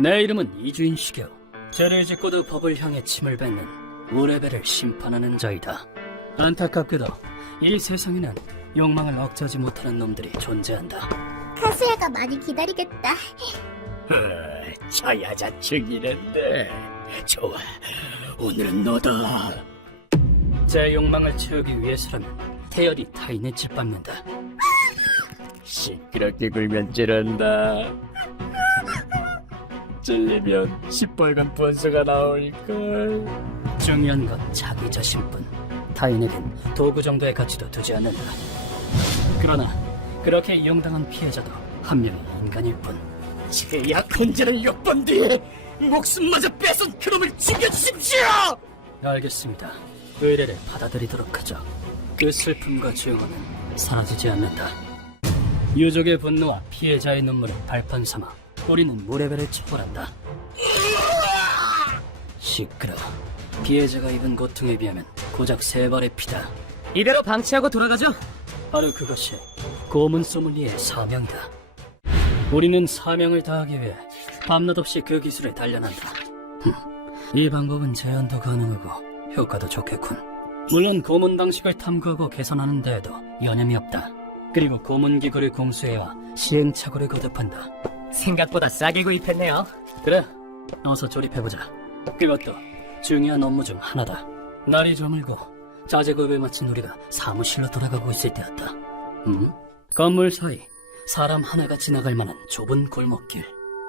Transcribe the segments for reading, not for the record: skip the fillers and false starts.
내 이름은 이주인시교. 죄를 짓고도 법을 향해 침을 뱉는 무레벨을 심판하는 자이다. 안타깝게도 이 세상에는 욕망을 억제하지 못하는 놈들이 존재한다. 카스야가 많이 기다리겠다. 저 여자 죽이는데. 좋아, 오늘은 너다. 제 욕망을 채우기 위해서라면 태열이 타인에 짓밟는다. 시끄럽게 굴면 찌른다. 찔리면 시뻘건 분수가 나올걸. 중요한 건 자기 자신뿐. 타인에겐 도구 정도의 가치도 두지 않는다. 그러나 그렇게 이용당한 피해자도 한 명의 인간일 뿐. 제약 혼자를 6번 뒤에 목숨마저 뺏은 그놈을 죽여주십시오! 알겠습니다. 의뢰를 받아들이도록 하죠. 그 슬픔과 죄원은 사라지지 않는다. 유족의 분노와 피해자의 눈물을 발판 삼아 우리는 무레벨을 처벌한다. 시끄러워. 피해자가 입은 고통에 비하면 고작 3발의 피다. 이대로 방치하고 돌아가죠. 바로 그것이 고문 소믈리에의 사명이다. 우리는 사명을 다하기 위해 밤낮 없이 그 기술에 단련한다. 이 방법은 제한도 가능하고 효과도 좋겠군. 물론 고문 방식을 탐구하고 개선하는 데에도 여념이 없다. 그리고 고문 기구를 공수해와 시행착오를 거듭한다. 생각보다 싸게 구입했네요. 그래, 어서 조립해보자. 그것도 중요한 업무 중 하나다. 날이 저물고 자재구입에 마친 우리가 사무실로 돌아가고 있을 때였다. 건물 사이 사람 하나가 지나갈 만한 좁은 골목길.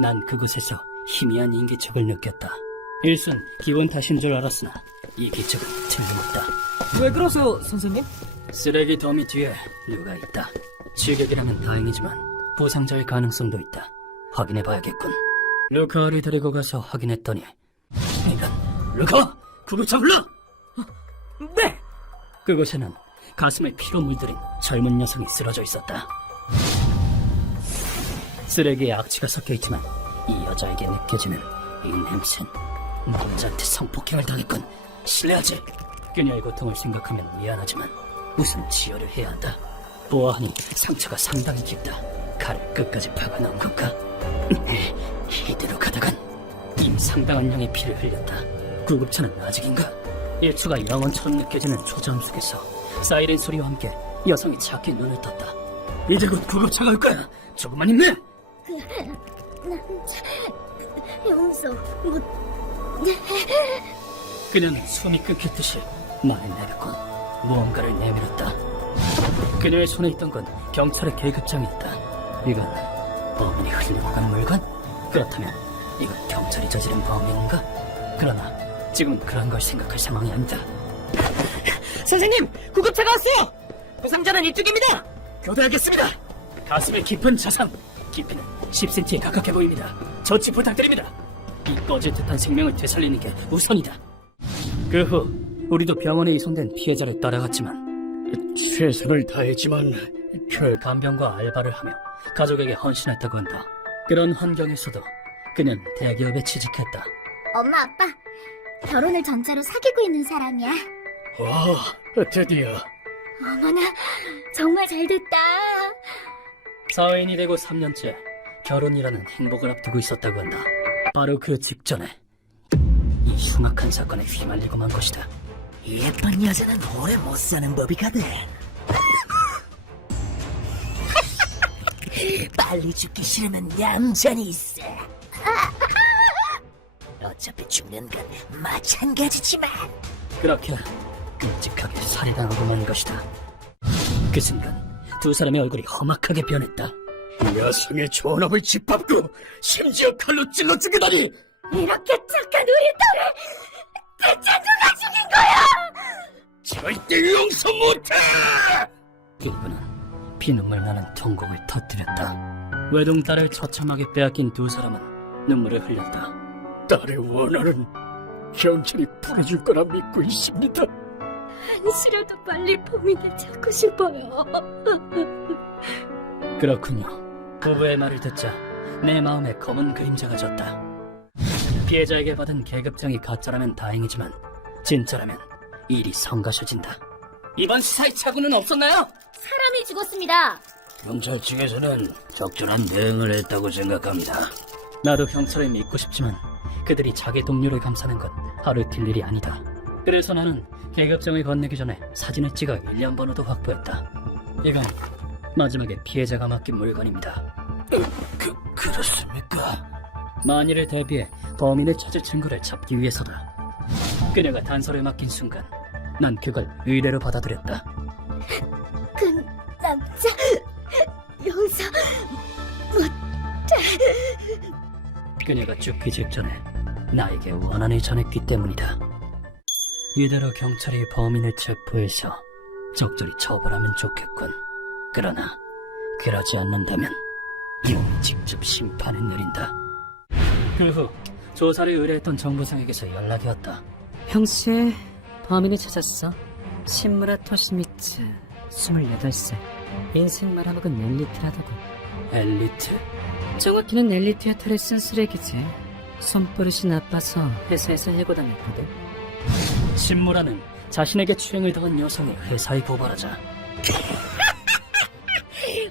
난 그곳에서 희미한 인기척을 느꼈다. 일순 기분 탓인 줄 알았으나 이 기척은 틀림없다. 왜 그러세요, 선생님? 쓰레기 더미 뒤에 누가 있다. 취객이라면 다행이지만 부상자일 가능성도 있다. 확인해봐야겠군. 루카를 데리고 가서 확인했더니 이건 루카! 구급차 불러! 네! 그곳에는 가슴에 피로 물들인 젊은 여성이 쓰러져 있었다. 쓰레기에 악취가 섞여있지만 이 여자에게 느껴지는 이 냄새는 남자한테 성폭행을 당했군. 실례하지. 그녀의 고통을 생각하면 미안하지만 우선 치료를 해야 한다. 보아하니 상처가 상당히 깊다. 칼을 끝까지 박아넣은 걸까? 이대로 가다간 이미 상당한 양의 피를 흘렸다. 구급차는 아직인가? 일초가 영원처럼 느껴지는 초자음 속에서 사이렌 소리와 함께 여성이 작게 눈을 떴다. 이제 곧 구급차가 올 거야. 조금만 힘내. 용서 못... 그녀는 숨이 끊길 듯이 말을 내뱉곤 무언가를 내밀었다. 그녀의 손에 있던 건 경찰의 계급장이었다. 이건 범인이 흘리고 간 물건? 그렇다면 이건 경찰이 저지른 범인인가? 그러나 지금은 그런 걸 생각할 상황이 아니다. 선생님! 구급차가 왔어요! 부상자는 이쪽입니다! 교대하겠습니다. 가슴에 깊은 자상, 깊이는 10cm에 가깝게 보입니다. 조치 부탁드립니다. 이 꺼질 듯한 생명을 되살리는 게 우선이다. 그 후 우리도 병원에 이송된 피해자를 따라갔지만 최선을 다했지만 그 간병과 알바를 하며 가족에게 헌신했다고 한다. 그런 환경에서도 그는 대기업에 취직했다. 엄마 아빠 결혼을 전제로 사귀고 있는 사람이야. 드디어 어머나 정말 잘됐다. 사회인이 되고 3년째 결혼이라는 행복을 앞두고 있었다고 한다. 바로 그 직전에 이 흉악한 사건에 휘말리고 만 것이다. 예쁜 여자는 오래 못 사는 법이거든. 빨리 죽기 싫으면 얌전히 있어. 어차피 죽는 건 마찬가지지만. 그렇게 끔찍하게 살해당하고 만 것이다. 그 순간 두 사람의 얼굴이 험악하게 변했다. 여성의 존엄을 짓밟고 심지어 칼로 찔러 죽이다니! 이렇게 착한 우리 딸을 대체 누가 죽인 거야? 절대 용서 못해! 이분은 피눈물 나는 통곡을 터뜨렸다. 외동딸을 처참하게 빼앗긴 두 사람은 눈물을 흘렸다. 딸의 원한은 경찰이 풀어줄 거라 믿고 있습니다. 한시라도 빨리 범인을 찾고 싶어요. 그렇군요. 부부의 말을 듣자 내 마음에 검은 그림자가 졌다. 피해자에게 받은 계급장이 가짜라면 다행이지만 진짜라면 일이 성가셔진다. 이번 수사의 착오는 없었나요? 사람이 죽었습니다. 경찰 측에서는 적절한 대응을 했다고 생각합니다. 나도 경찰을 믿고 싶지만 그들이 자기 동료를 감싸는 건 하루 이틀 일이 아니다. 그래서 나는 계급장을 건네기 전에 사진을 찍어 일련 번호도 확보했다. 이건 마지막에 피해자가 맡긴 물건입니다. 그렇습니까? 만일을 대비해 범인을 찾을 증거를 찾기 위해서다. 그녀가 단서를 맡긴 순간 난 그걸 의뢰로 받아들였다. 그 남자 용서 그녀가 죽기 직전에 나에게 원한을 전했기 때문이다. 이대로 경찰이 범인을 체포해서 적절히 처벌하면 좋겠군. 그러나 그러지 않는다면 용이 직접 심판을 내린다. 그 후 조사를 의뢰했던 정부상에게서 연락이 왔다. 형씨, 범인을 찾았어. 신무라 토시미츠, 28살. 인생 말아먹은 엘리트라다고. 엘리트? 정확히는 엘리트의 털을 쓴 쓰레기지. 손버릇이 나빠서 회사에서 해고당했거든. 신무라는 자신에게 추행을 당한 여성을 회사에 고발하자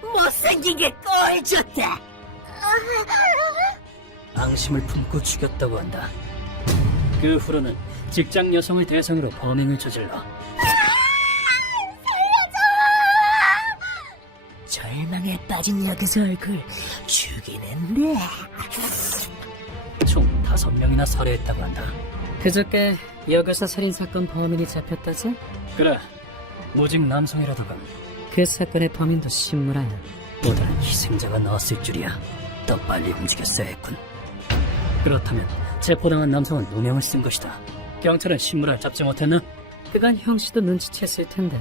못생긴 게 꼴 좋다. 앙심을 품고 죽였다고 한다. 그 후로는 직장 여성을 대상으로 범행을 저질러 절망에 빠진 역에서 얼굴 죽이는데. 총 5명이나 살해했다고 한다. 그저께 여교사 살인사건 범인이 잡혔다지? 그래, 무직 남성이라더군. 그 사건의 범인도 신무라야. 또 다른 희생자가 나왔을 줄이야. 더 빨리 움직였어야 했군. 그렇다면 체포당한 남성은 누명을 쓴 것이다. 경찰은 신무라를 잡지 못했나? 그간 형씨도 눈치챘을 텐데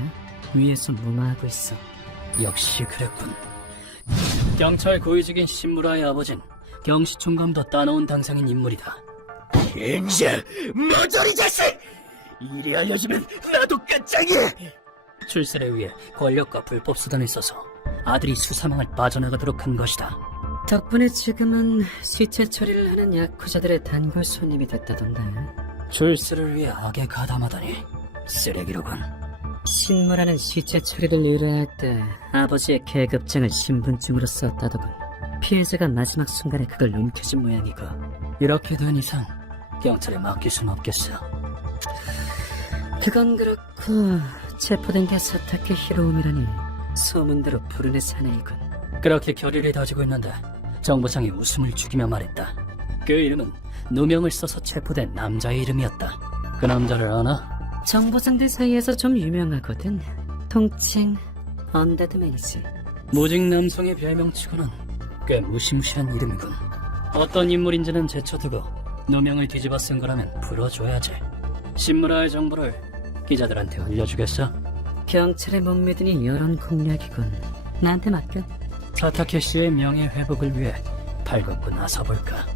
위에서 무마하고 있어. 역시 그랬군. 경찰 고위직인 신무라의 아버진 경시총감도 따놓은 당상인 인물이다. 인자, 모조리 자식! 일이 알려지면 나도 끝장이야! 출세를 위해 권력과 불법 수단을 써서 아들이 수사망을 빠져나가도록 한 것이다. 덕분에 지금은 시체 처리를 하는 야쿠자들의 단골 손님이 됐다던데. 출세를 위해 악에 가담하다니 쓰레기로군. 신무라는 시체 처리를 의뢰할 때 아버지의 계급증을 신분증으로 썼다더군. 피해자가 마지막 순간에 그걸 움켜쥔 모양이고. 이렇게 된 이상 경찰에 맡길 순 없겠어. 그건 그렇고 체포된 게 사타케 히로움이라니 소문대로 푸른의 사내이군. 그렇게 결의를 다지고 있는데 정부상이 웃음을 죽이며 말했다. 그 이름은 누명을 써서 체포된 남자의 이름이었다. 그 남자를 아나? 정보상들 사이에서 좀 유명하거든. 통칭 언데드맨이지. 무직 남성의 별명치고는 꽤 무시무시한 이름이군. 어떤 인물인지는 제쳐두고 누명을 뒤집어 쓴 거라면 풀어줘야지. 신무라의 정보를 기자들한테 알려주겠어? 경찰에 못 믿으니 여론 공략이군. 나한테 맡겨. 사타케 씨의 명예 회복을 위해 발벗고 나서볼까?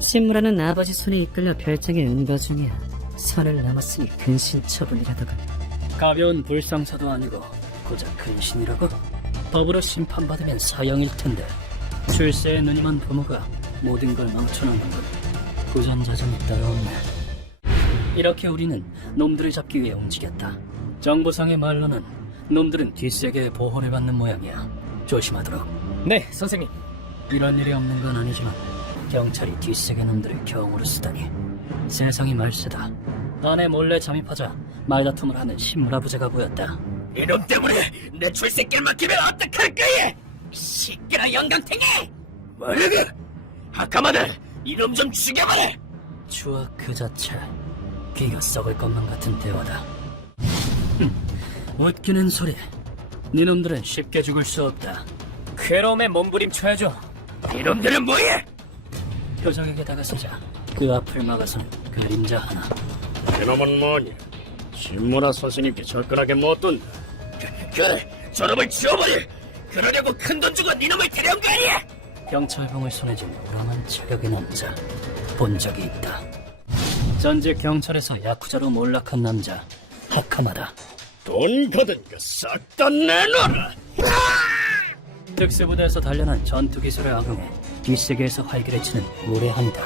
신무라는 아버지 손에 이끌려 별장에 은거 중이야. 선을 넘었으니 근신처분이라더군. 가벼운 불상사도 아니고 고작 근신이라고? 법으로 심판받으면 사형일 텐데 출세에 누님한 부모가 모든 걸 망쳐놓는군. 부전자전이 따로 없네. 이렇게 우리는 놈들을 잡기 위해 움직였다. 정부상의 말로는 놈들은 뒷세계의 보호를 받는 모양이야. 조심하도록. 네, 선생님. 이런 일이 없는 건 아니지만 경찰이 뒷세계 놈들을 경우로 쓰다니 세상이 말세다. 안에 몰래 잠입하자 말다툼을 하는 신무라 부자가 보였다. 이놈 때문에 내 출세길 막히면 어떡할 거야! 시끄러 영감탱이! 뭐라고? 아까마다 이놈 좀 죽여버려! 추억 그 자체 귀가 썩을 것만 같은 대화다. 웃기는 소리. 니놈들은 쉽게 죽을 수 없다. 괴로움에 몸부림쳐야죠. 이놈들은 뭐야? 표정에게 다가서자 그 앞을 막아선 그림자 하나. 이놈은 뭐냐? 신무라 선생님께 접근하게 못 둔다. 그래, 저놈을 지워버려! 그러려고 큰돈 주고 니놈을 데려온 거 아니야! 경찰봉을 손에 쥔 우람한 체격의 남자 본 적이 있다. 전직 경찰에서 야쿠자로 몰락한 남자 하카마다. 돈 거둔 거 싹 다 내놔라! 특수부대에서 단련한 전투 기술을 악용해 뒷세계에서 활기를 치는 무례함이다.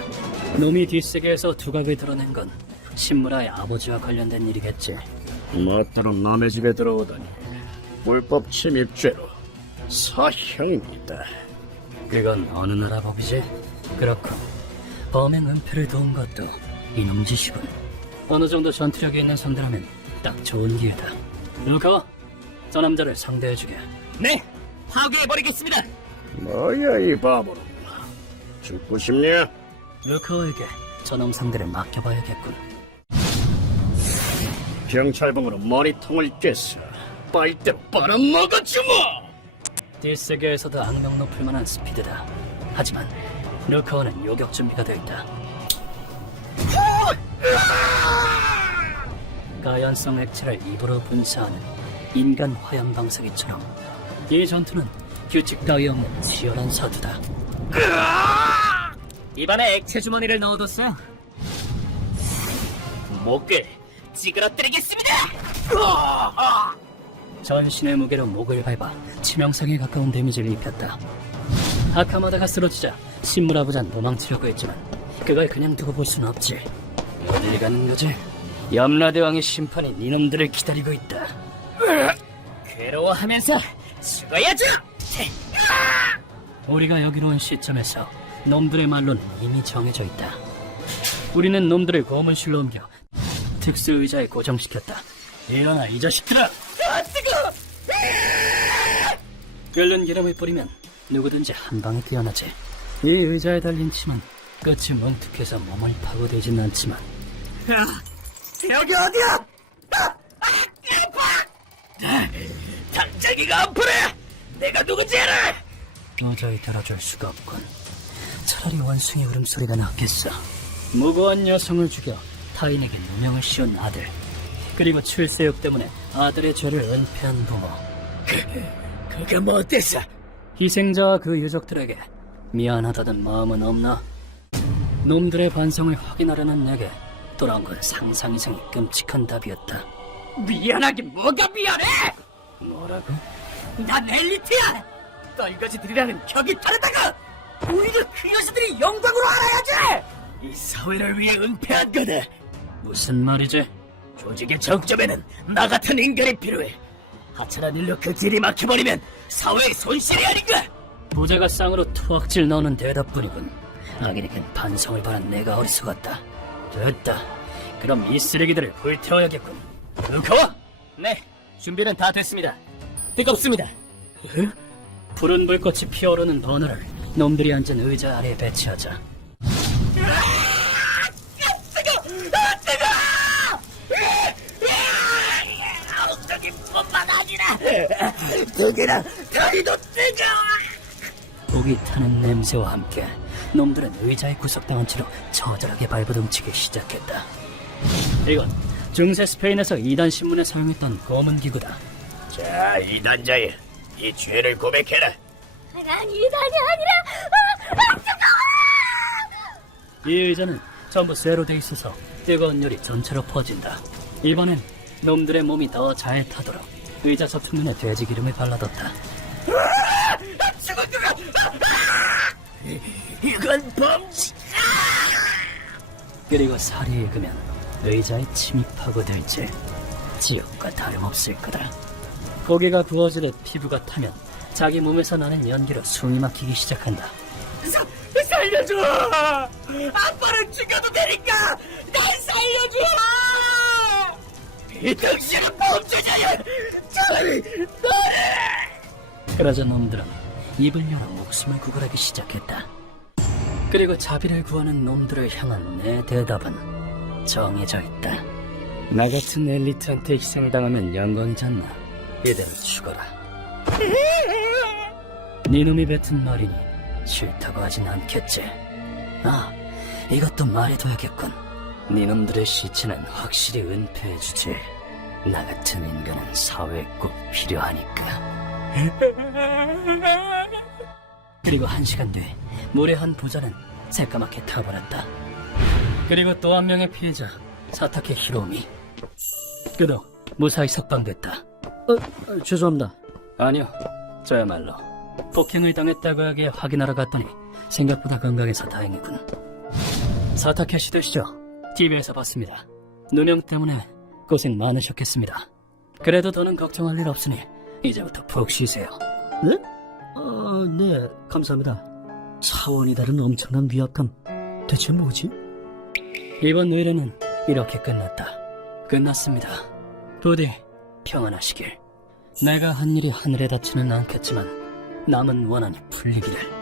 놈이 뒷세계에서 두각을 드러낸 건 신무라의 아버지와 관련된 일이겠지. 멋대로 남의 집에 들어오다니 불법 침입죄로 사형입니다. 그건 어느 나라 법이지? 그렇군. 범행 은폐를 도운 것도 이놈 짓이군. 어느 정도 전투력이 있는 손들하면 딱 좋은 기회다. 루커, 저 남자를 상대해주게. 네, 파괴해버리겠습니다. 뭐야 이 바보로. 죽고 싶냐? 루커에게 저놈 상대를 맡겨봐야겠군. 경찰봉으로 머리통을 꿰서 빨대로 빨아먹었지 뭐. 딜세계에서도 악명 높을 만한 스피드다. 하지만 루커는 요격 준비가 되어 있다. 가연성 액체를 입으로 분사하는 인간 화염 방사기처럼 이 전투는 규칙 따위 없는 치열한 사투다. 입안에 액체 주머니를 넣어뒀어요. 목을 찌그러뜨리겠습니다. 전신의 무게로 목을 밟아 치명상에 가까운 데미지를 입혔다. 아카마다가 쓰러지자 신무라부자는 도망치려고 했지만 그걸 그냥 두고 볼 수는 없지. 어딜 가는 거지? 염라대왕의 심판이 니놈들을 기다리고 있다. 괴로워하면서 죽어야죠. 우리가 여기로 온 시점에서 놈들의 말로는 이미 정해져 있다. 우리는 놈들을 고문실로 옮겨 특수의자에 고정시켰다. 일어나 이 자식들아! 끓는 기름을 뿌리면 누구든지 한 방에 깨어나지. 이 의자에 달린 침은 끝이 뭉툭해서 몸을 파고들진 않지만 여기 어디야? 당장이가 아프네. 내가 누군지 알아. 도저히 들어줄 수가 없군. 차라리 원숭이 울음소리가 낫겠어. 무고한 여성을 죽여 타인에게 누명을 씌운 아들, 그리고 출세욕 때문에 아들의 죄를 은폐한 부모. 그게 뭐 어땠어? 희생자와 그 유족들에게 미안하다는 마음은 없나? 놈들의 반성을 확인하려는 내게 돌아온 건 상상 이상의 끔찍한 답이었다. 미안하긴 뭐가 미안해? 뭐라고? 난 엘리트야. 떨거지들이랑은 격이 다르다고. 오히려 그 녀석들이 영광으로 알아야지. 이 사회를 위해 은폐한 거다. 무슨 말이지? 조직의 정점에는 나 같은 인간이 필요해. 하찮은 일로 그 길이 막혀버리면 사회의 손실이 아닌가? 부자가 쌍으로 투악질 넣는 대답뿐이군. 악인에겐 반성을 바란 내가 어리석었다. 됐다. 그럼 이 쓰레기들을 불태워야겠군. 루커? 네, 준비는 다 됐습니다. 뜨겁습니다. 푸른 불꽃이 피어오르는 버너를 놈들이 앉은 의자 아래에 배치하자. 엉덩이뿐만 아니라 등이랑 다리도 뜨거워. 목이 타는 냄새와 함께 놈들은 의자에 구석당한 채로 처절하게 발버둥치기 시작했다. 이건 중세 스페인에서 이단 신문에 사용했던 검은 기구다. 자, 이 단자에 이 죄를 고백해라. 난 이단이 아니라 이 의자는 전부 쇠로 돼 있어서 뜨거운 열이 전체로 퍼진다. 이번엔 놈들의 몸이 더 잘 타도록 의자 접촉면에 돼지 기름을 발라뒀다. 죽을 거야. 이건 범죄. 그리고 살이 익으면 의자에 침이 파고들지. 지옥과 다름없을 거다. 고기가 구워지듯 피부가 타면 자기 몸에서 나는 연기로 숨이 막히기 시작한다. 살려줘. 아빠를 죽여도 되니까 날 살려줘. 이 당신은 범죄자야. 차라리 너를. 그러자 놈들은 입을 열어 목숨을 구걸하기 시작했다. 그리고 자비를 구하는 놈들을 향한 내 대답은 정해져 있다. 나 같은 엘리트한테 희생을 당하면 영광이잖나. 이대로 죽어라. 네 놈이 뱉은 말이니 싫다고 하진 않겠지. 아, 이것도 말해둬야겠군. 네 놈들의 시체는 확실히 은폐해주지. 나 같은 인간은 사회에 꼭 필요하니까. 그리고 1시간 뒤 무례한 부자는 새까맣게 타버렸다. 그리고 또 한 명의 피해자 사타케 히로미, 그도 무사히 석방됐다. 죄송합니다. 아니요, 저야말로 폭행을 당했다고 하기에 확인하러 갔더니 생각보다 건강해서 다행이군. 사타케 씨 되시죠? TV에서 봤습니다. 누명 때문에 고생 많으셨겠습니다. 그래도 더는 걱정할 일 없으니 이제부터 푹 쉬세요. 네? 네, 감사합니다. 차원이 다른 엄청난 위압감. 대체 뭐지? 이번 의뢰는 이렇게 끝났습니다. 부디 평안하시길. 내가 한 일이 하늘에 닿지는 않겠지만 남은 원한이 풀리기를.